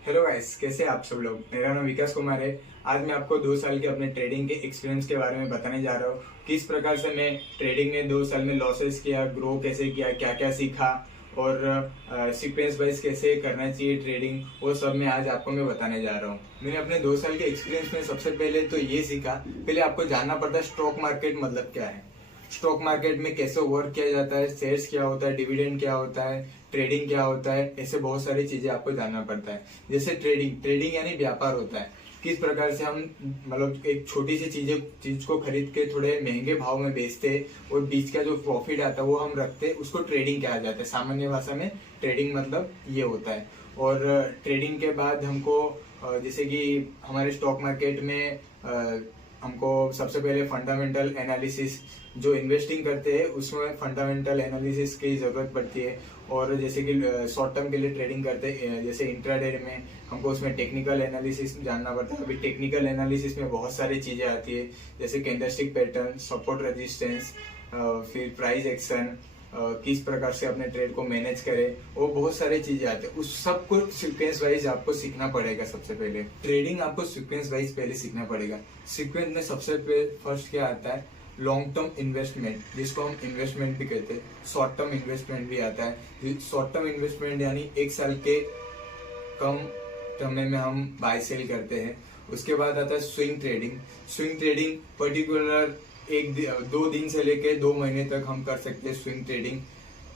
Hello guys, कैसे आप सब लोग। मेरा नाम विकास कुमार है। आज मैं आपको 2 साल के अपने ट्रेडिंग के एक्सपीरियंस के बारे में बताने जा रहा हूँ। किस प्रकार से मैं ट्रेडिंग में 2 साल में लॉसेस किया, ग्रो कैसे किया, क्या क्या सीखा और सीक्वेंस वाइज कैसे करना चाहिए ट्रेडिंग, वो सब मैं आज आपको मैं बताने जा रहा हूँ। मैंने अपने 2 साल के एक्सपीरियंस में सबसे पहले तो ये सीखा, पहले आपको जानना पड़ता है स्टॉक मार्केट मतलब क्या है, स्टॉक मार्केट में कैसे वर्क किया जाता है, शेयर्स क्या होता है, डिविडेंड क्या होता है, ट्रेडिंग क्या होता है। ऐसे बहुत सारी चीजें आपको जानना पड़ता है। जैसे ट्रेडिंग ट्रेडिंग यानी व्यापार होता है। किस प्रकार से हम मतलब एक छोटी सी चीज को खरीद के थोड़े महंगे भाव में बेचते हैं और बीच का जो प्रॉफिट आता है वो हम रखते हैं, उसको ट्रेडिंग कहा जाता है। सामान्य भाषा में ट्रेडिंग मतलब ये होता है। और ट्रेडिंग के बाद हमको जैसे कि हमारे स्टॉक मार्केट में हमको सबसे पहले फंडामेंटल एनालिसिस, जो इन्वेस्टिंग करते हैं उसमें फंडामेंटल एनालिसिस की जरूरत पड़ती है। और जैसे कि शॉर्ट टर्म के लिए ट्रेडिंग करते हैं, जैसे इंट्राडे में हमको उसमें टेक्निकल एनालिसिस जानना पड़ता है। अभी टेक्निकल एनालिसिस में बहुत सारी चीजें आती है, जैसे कैंडलस्टिक पैटर्न, सपोर्ट रेजिस्टेंस, फिर प्राइस एक्शन, किस प्रकार से अपने ट्रेड को मैनेज करें, वो बहुत सारी चीजें आती है। उस सबको सीक्वेंस वाइज आपको सीखना पड़ेगा। सबसे पहले ट्रेडिंग आपको सीक्वेंस वाइज पहले सीखना पड़ेगा। सीक्वेंस में सबसे फर्स्ट क्या आता है, लॉन्ग टर्म इन्वेस्टमेंट, जिसको हम इन्वेस्टमेंट भी कहते हैं। शॉर्ट टर्म इन्वेस्टमेंट भी आता है। शॉर्ट टर्म इन्वेस्टमेंट यानी 1 साल के कम समय में हम बाय सेल करते हैं। उसके बाद आता है swing trading. Swing trading particular 2 दिन से लेके 2 महीने तक हम कर सकते हैं स्विंग ट्रेडिंग।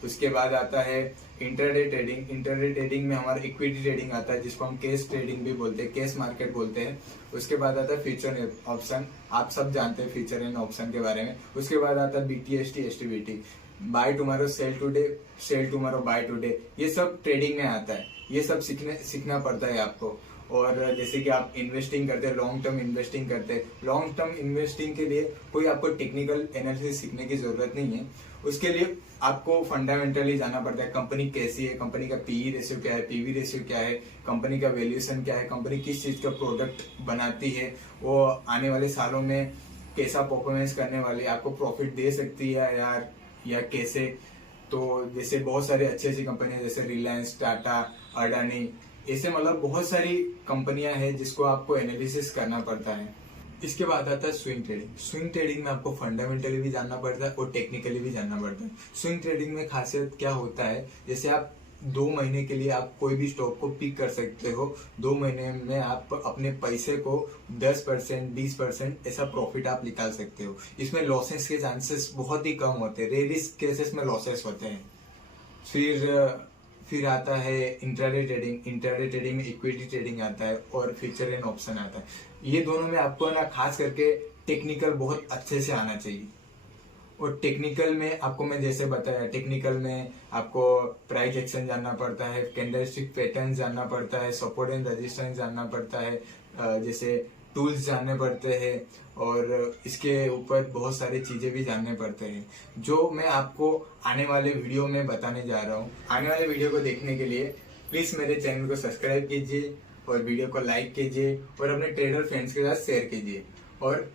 उसके बाद आता है इंटरडे ट्रेडिंग। इंटरडे ट्रेडिंग में हमारा इक्विटी ट्रेडिंग आता है, जिसको हम कैश ट्रेडिंग भी बोलते हैं, कैश मार्केट बोलते हैं। उसके बाद आता है फ्यूचर एंड ऑप्शन, आप सब जानते हैं फ्यूचर एंड ऑप्शन के बारे में। उसके बाद आता है BTST, STBT, buy tomorrow sell today, sell tomorrow buy today. ये सब ट्रेडिंग में आता है। ये सब सीखना पड़ता है आपको। और जैसे कि आप इन्वेस्टिंग करते हैं, लॉन्ग टर्म इन्वेस्टिंग करते हैं, लॉन्ग टर्म इन्वेस्टिंग के लिए कोई आपको टेक्निकल एनालिसिस सीखने की जरूरत नहीं है। उसके लिए आपको फंडामेंटली जाना पड़ता है, कंपनी कैसी है, कंपनी का पीई रेशियो क्या है, पीवी रेशियो क्या है, कंपनी का वैल्यूएशन क्या है, कंपनी किस चीज का प्रोडक्ट बनाती है, वो आने वाले सालों में कैसा परफॉर्मेंस करने वाली, आपको प्रॉफिट दे सकती है यार या कैसे। तो जैसे बहुत सारी अच्छी अच्छी कंपनियां जैसे रिलायंस, टाटा, अडानी, ऐसे मतलब बहुत सारी कंपनियां हैं जिसको आपको एनालिसिस करना पड़ता है। इसके बाद आता है स्विंग ट्रेडिंग। स्विंग ट्रेडिंग में आपको फंडामेंटली भी जानना पड़ता है और टेक्निकली भी जानना पड़ता है। स्विंग ट्रेडिंग में खासियत क्या होता है, जैसे आप 2 महीने के लिए आप कोई भी स्टॉक को पिक कर सकते हो। 2 महीने में आप अपने पैसे को 10%, 20% ऐसा प्रॉफिट आप निकाल सकते हो। इसमें लॉसेस के चांसेस बहुत ही कम होते हैं, रेयरिस्ट केसेस में लॉसेस होते हैं। फिर आता है इंट्राडे ट्रेडिंग। इंट्राडे ट्रेडिंग में इक्विटी ट्रेडिंग आता है और फ्यूचर एंड ऑप्शन आता है। ये दोनों में आपको ना खास करके टेक्निकल बहुत अच्छे से आना चाहिए। और टेक्निकल में आपको मैं जैसे बताया, टेक्निकल में आपको प्राइस एक्शन जानना पड़ता है, कैंडलस्टिक पैटर्न जानना पड़ता है, सपोर्ट एंड रेजिस्टेंस जानना पड़ता है, जैसे टूल्स जानने पड़ते हैं और इसके ऊपर बहुत सारी चीजें भी जानने पड़ते हैं, जो मैं आपको आने वाले वीडियो में बताने जा रहा हूँ। आने वाले वीडियो को देखने के लिए प्लीज मेरे चैनल को सब्सक्राइब कीजिए और वीडियो को लाइक कीजिए और अपने ट्रेडर फ्रेंड्स के साथ शेयर कीजिए। और